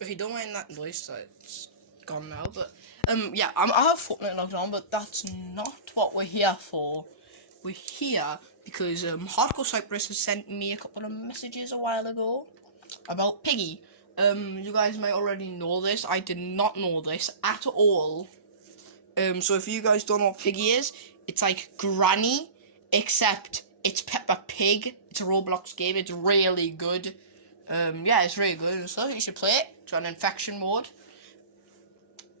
If you don't mind that voice, it's gone now. But yeah, I have Fortnite logged on, but that's not what we're here for. We're here because Hardcore Cypress has sent me a couple of messages a while ago about Piggy. You guys might already know this. I did not know this at all. So if you guys don't know what Piggy is, it's like Granny, except it's Peppa Pig. It's a Roblox game. It's really good. Yeah, it's really good and stuff. You should play it. It's on infection mode.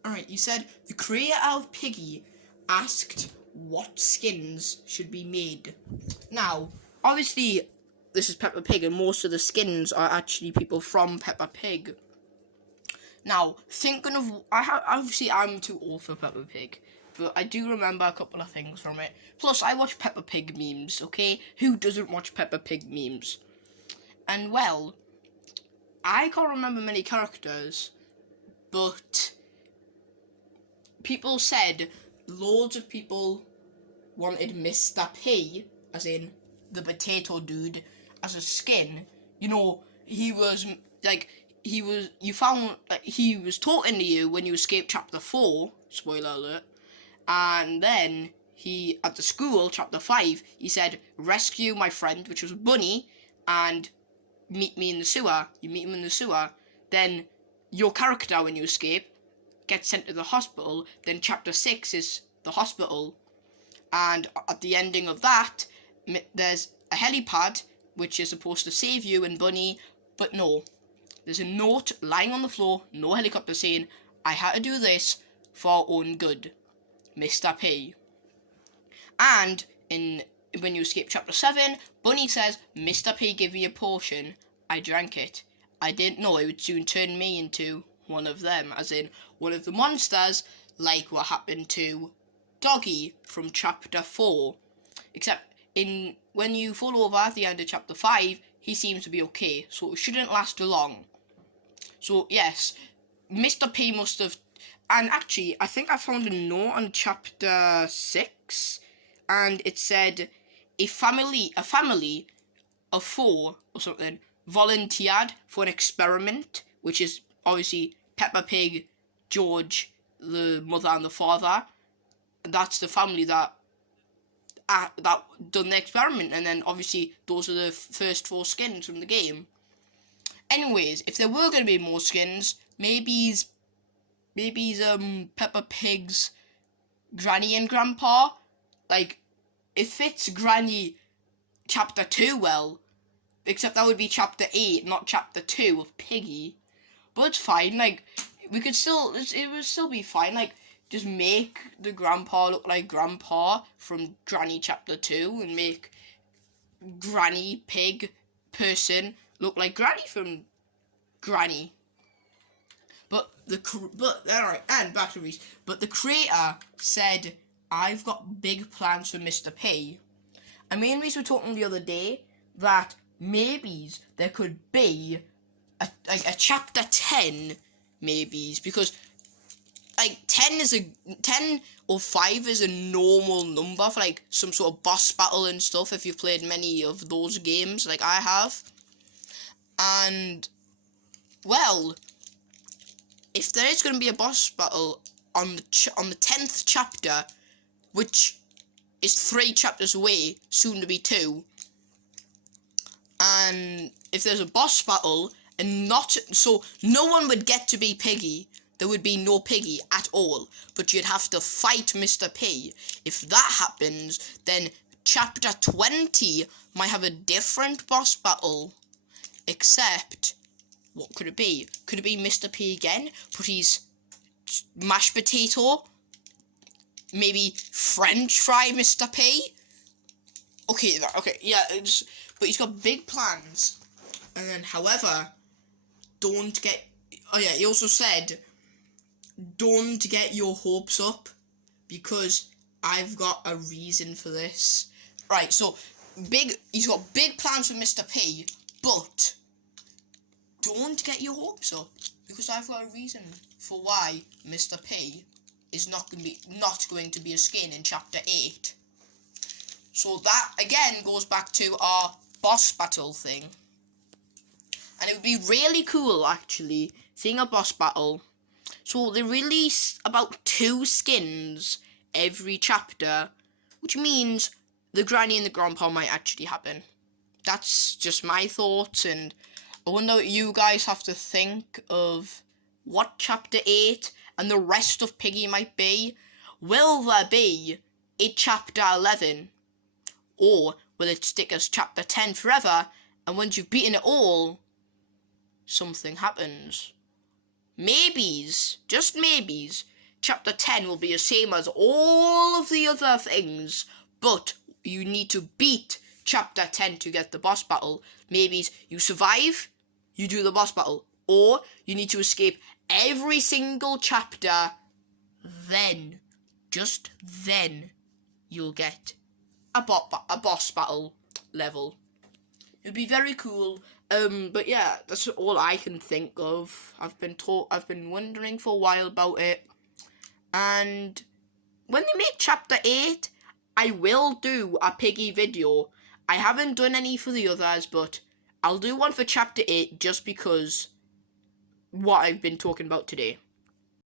Alright, you said the creator of Piggy asked what skins should be made. Now, obviously, this is Peppa Pig, and most of the skins are actually people from Peppa Pig. Now, thinking of, obviously I'm too old for Peppa Pig, but I do remember a couple of things from it. Plus, I watch Peppa Pig memes, okay? Who doesn't watch Peppa Pig memes? And well, I can't remember many characters, but people said loads of people wanted Mr. P, as in the potato dude, as a skin. You know, he was talking to you when you escaped chapter 4, spoiler alert, and then he, at the school, chapter 5, he said, rescue my friend, which was Bunny, and meet me in the sewer. You meet him in the sewer, then your character, when you escape, gets sent to the hospital. Then chapter 6 is the hospital, and at the ending of that, there's a helipad which is supposed to save you and Bunny, but no, there's a note lying on the floor, no helicopter, saying, I had to do this for our own good, Mr. P. And when you escape chapter 7, Bunny says, Mr. P gave me a potion, I drank it. I didn't know it would soon turn me into one of them, as in one of the monsters, like what happened to Doggy from chapter 4. Except when you fall over at the end of chapter 5, he seems to be okay, so it shouldn't last long. So yes, Mr. P must have, and actually I think I found a note on chapter 6, and it said a family of 4 or something volunteered for an experiment, which is obviously Peppa Pig, George, the mother and the father. And that's the family that done the experiment, and then obviously those are the first 4 skins from the game. Anyways, if there were going to be more skins, maybe Peppa Pig's Granny and Grandpa, like, it fits Granny chapter 2 well, except that would be chapter 8, not chapter 2 of Piggy. But it's fine, like, it would still be fine, like, just make the grandpa look like Grandpa from Granny chapter 2, and make Granny Pig person look like Granny from Granny. But alright, and back to Reese. But the creator said, I've got big plans for Mr. P. And me and Reese were talking the other day that maybe there could be a chapter 10, maybe, because like 10 or 5 is a normal number for like some sort of boss battle and stuff, if you've played many of those games like I have. And well, if there is going to be a boss battle on the 10th chapter, which is 3 chapters away, soon to be 2, and if there's a boss battle, and no one would get to be Piggy, there would be no Piggy at all, but you'd have to fight Mr. P. If that happens, then chapter 20 might have a different boss battle, except, what could it be? Could it be Mr. P again, but he's mashed potato? Maybe French fry Mr. P? Okay, yeah, but he's got big plans. And then, however, he also said, don't get your hopes up, because I've got a reason for this. Right, so, he's got big plans for Mr. P, but don't get your hopes up, because I've got a reason for why Mr. P is not going to be a skin in chapter 8. So that again goes back to our boss battle thing. And it would be really cool, actually, seeing a boss battle. So they release about 2 skins every chapter, which means the granny and the grandpa might actually happen. That's just my thoughts, and I wonder what you guys have to think of what chapter 8 and the rest of Piggy might be. Will there be a chapter 11? Or will it stick as chapter 10 forever, and once you've beaten it all, something happens? Maybes, just maybes, chapter 10 will be the same as all of the other things, but you need to beat chapter 10 to get the boss battle. Maybes, you survive, you do the boss battle, or you need to escape every single chapter, then, just then, you'll get a boss battle level. It'd be very cool. But yeah, that's all I can think of. I've been wondering for a while about it. And when they make chapter 8, I will do a Piggy video. I haven't done any for the others, but I'll do one for chapter 8 just because what I've been talking about today.